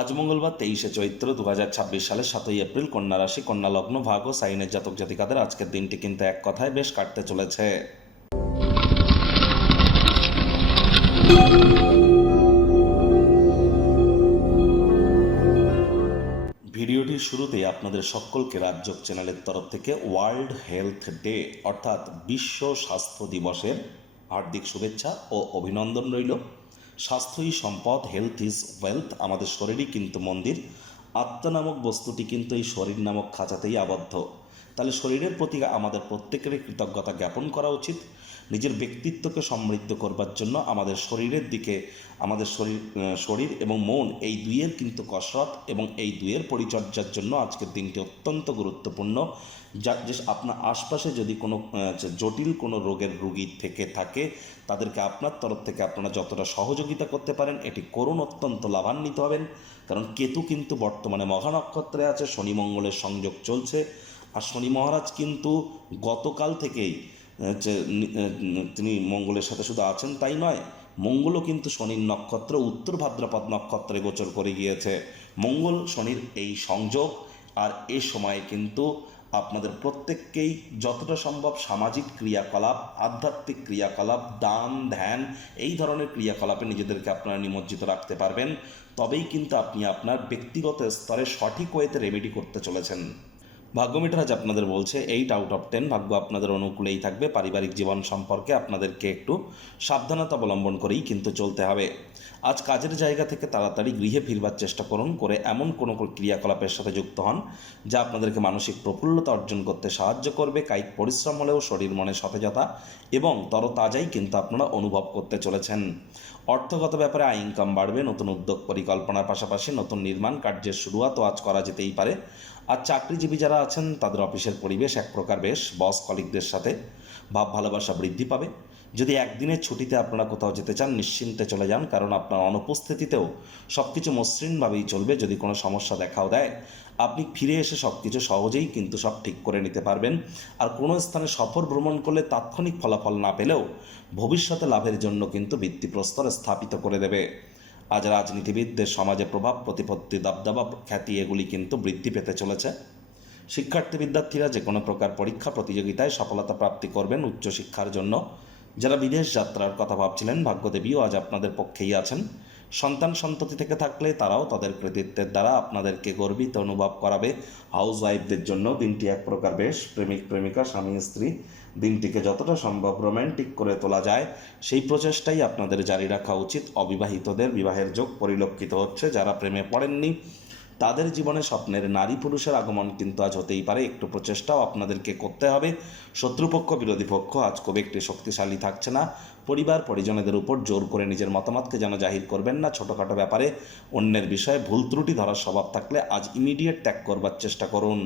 আজ মঙ্গলবার 23শে চৈত্র 2026 সালের 7ই এপ্রিল, কন্যা রাশি, কন্যা লগ্ন, ভাগ ও সাইনের জাতক জাতিকাদের আজকের দিনটি কিন্তু এক কথায় বেশ কাটতে চলেছে। ভিডিওটির শুরুতেই আপনাদের সকলকে রাজযোগ চ্যানেলের তরফ থেকে ওয়ার্ল্ড হেলথ ডে অর্থাৎ বিশ্ব স্বাস্থ্য দিবসের হার্দিক শুভেচ্ছা ও অভিনন্দন রইল। স্বাস্থ্যই সম্পদ, হেলথ ইজ ওয়েলথ। আমাদের শরীরই কিন্তু মন্দির। আত্মা নামক বস্তুটি কিন্তু এই শরীর নামক খাঁচাতেই আবদ্ধ। তাহলে শরীরের প্রতি আমাদের প্রত্যেকেরই কৃতজ্ঞতা জ্ঞাপন করা উচিত। নিজের ব্যক্তিত্বকে সমৃদ্ধ করবার জন্য আমাদের শরীরের দিকে, আমাদের শরীর এবং মন, এই দুইয়ের কিন্তু কসরত এবং এই দুইয়ের পরিচর্যার জন্য আজকের দিনটি অত্যন্ত গুরুত্বপূর্ণ। যে আপনার আশপাশে যদি কোনো জটিল কোনো রোগের রোগী থেকে থাকে, তাদেরকে আপনার তরফ থেকে আপনারা যতটা সহযোগিতা করতে পারেন এটি করুন, অত্যন্ত লাভান্বিত হবেন। কারণ কেতু কিন্তু বর্তমানে মহানক্ষত্রে আছে, শনি মঙ্গলের সংযোগ চলছে। আর শনি মহারাজ কিন্তু গতকাল থেকেই তিনি মঙ্গলের সাথে শুধু আছেন তাই নয়, মঙ্গলও কিন্তু শনির নক্ষত্র উত্তর ভাদ্রপদ নক্ষত্রে গোচর করে গিয়েছে। মঙ্গল শনির এই সংযোগ, আর এ সময়ে কিন্তু আপনাদের প্রত্যেককেই যতটা সম্ভব সামাজিক ক্রিয়াকলাপ, আধ্যাত্মিক ক্রিয়াকলাপ, দান ধ্যান, এই ধরনের ক্রিয়াকলাপে নিজেদেরকে আপনারা নিমজ্জিত রাখতে পারবেন। তবেই কিন্তু আপনি আপনার ব্যক্তিগত স্তরে সঠিক ওয়েতে রেমেডি করতে চলেছেন। ভাগ্যমিটার আজ আপনাদের বলছে 8 আউট অফ 10 ভাগ্য আপনাদের অনুকূলেই থাকবে। পারিবারিক জীবন সম্পর্কে আপনাদেরকে একটু সাবধানতা অবলম্বন করেই কিন্তু চলতে হবে। আজ কাজের জায়গা থেকে তাড়াতাড়ি গৃহে ফিরবার চেষ্টা করুন, করে এমন কোনো ক্রিয়াকলাপের সাথে যুক্ত হন যা আপনাদেরকে মানসিক প্রফুল্লতা অর্জন করতে সাহায্য করবে। কায়িক পরিশ্রম হলেও শরীর মনে সতেজতা এবং তরতাজাই কিন্তু আপনারা অনুভব করতে চলেছেন। অর্থগত ব্যাপারে আয় ইনকাম বাড়বে। নতুন উদ্যোগ পরিকল্পনার পাশাপাশি নতুন নির্মাণ কার্যের শুরুয়াতও আজ করা যেতেই পারে। আর চাকরিজীবী যারা আছেন তাদের অফিসের পরিবেশ এক প্রকার বেশ, বস কলিগদের সাথে ভাব ভালোবাসা বৃদ্ধি পাবে। যদি একদিনের ছুটিতে আপনারা কোথাও যেতে চান, নিশ্চিন্তে চলে যান, কারণ আপনার অনুপস্থিতিতেও সব কিছু মসৃণভাবেই চলবে। যদি কোনো সমস্যা দেখাও দেয়, আপনি ফিরে এসে সব কিছু সহজেই কিন্তু সব ঠিক করে নিতে পারবেন। আর কোনো স্থানে সফর ভ্রমণ করলে তাৎক্ষণিক ফলাফল না পেলেও ভবিষ্যতে লাভের জন্য কিন্তু ভিত্তিপ্রস্তর স্থাপিত করে দেবে। আজ রাজনীতিবিদদের সমাজে প্রভাব, প্রতিপত্তি, দাবদাবা, খ্যাতি এগুলি কিন্তু বৃদ্ধি পেতে চলেছে। শিক্ষার্থী বিদ্যার্থীরা যে কোনো প্রকার পরীক্ষা প্রতিযোগিতায় সফলতা প্রাপ্তি করবেন উচ্চশিক্ষার জন্য। যারা বিদেশ যাত্রার কথা ভাবছিলেন, ভাগ্যদেবীও আজ আপনাদের পক্ষেই আছেন। সন্তান সন্ততি থেকে থাকলে তারাও তাদের কৃতিত্বের দ্বারা আপনাদেরকে গর্বিত অনুভব করাবে। হাউস ওয়াইফদের জন্য দিনটি এক প্রকার বেশ। প্রেমিক প্রেমিকা, স্বামী স্ত্রী দিনটিকে যতটা সম্ভব রোম্যান্টিক করে তোলা যায় সেই প্রচেষ্টাই আপনাদের জারি রাখা উচিত। অবিবাহিতদের বিবাহের যোগ পরিলক্ষিত হচ্ছে। যারা প্রেমে পড়েননি তাদের জীবনে স্বপ্নের নারী পুরুষের আগমন কিন্তু আজ হতেই পারে। একটু প্রচেষ্টাও আপনাদেরকে করতে হবে। শত্রুপক্ষ, বিরোধী পক্ষ আজ খুব একটি শক্তিশালী থাকছে না। পরিবার পরিজনদের উপর জোর করে নিজের মতামতকে যেন জাহির করবেন না। ছোটোখাটো ব্যাপারে অন্যের বিষয়ে ভুল ত্রুটি ধরার স্বভাব থাকলে আজ ইমিডিয়েট ত্যাগ করবার চেষ্টা করুন।